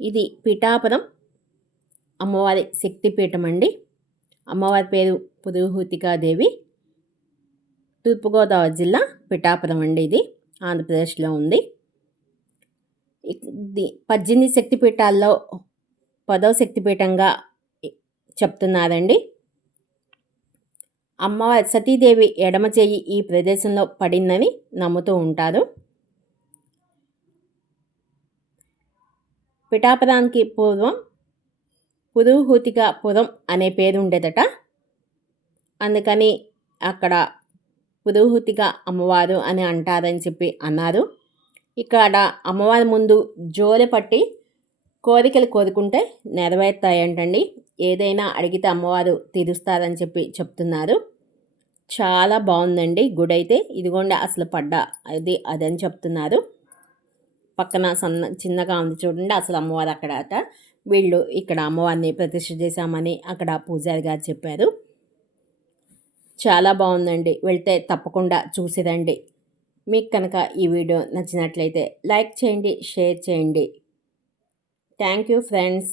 ఇది పిఠాపురం అమ్మవారి శక్తిపీఠం అండి. అమ్మవారి పేరు పురుహూతికాదేవి. తూర్పుగోదావరి జిల్లా పిఠాపురం అండి. ఇది ఆంధ్రప్రదేశ్లో ఉంది. ఇది 18 శక్తిపీఠాల్లో 10వ శక్తిపీఠంగా చెప్తున్నారండి. అమ్మవారి సతీదేవి ఎడమ చేయి ఈ ప్రదేశంలో పడిందని నమ్ముతూ ఉంటారు. పిఠాపురానికి పూర్వం పురుహూతికాపురం అనే పేరు ఉండేదట. అందుకని అక్కడ పురుహూతిక అమ్మవారు అని అంటారని చెప్పి అన్నారు. ఇక్కడ అమ్మవారి ముందు జోలె పట్టి కోరికలు కోరుకుంటే నెరవేరుతాయంటండి. ఏదైనా అడిగితే అమ్మవారు తీరుస్తారని చెప్పి చెప్తున్నారు. చాలా బాగుందండి గుడి అయితే. ఇదిగోండి అసలు పడ్డ అదని చెప్తున్నారు. పక్కన చిన్నగా ఉంది చూడండి, అసలు అమ్మవారు అక్కడ అట. వీళ్ళు ఇక్కడ అమ్మవారిని ప్రతిష్ఠ చేశామని అక్కడ పూజారి గారు చెప్పారు. చాలా బాగుందండి. వెళ్తే తప్పకుండా చూసిరండి. మీకు కనుక ఈ వీడియో నచ్చినట్లయితే లైక్ చేయండి, షేర్ చేయండి. Thank you friends.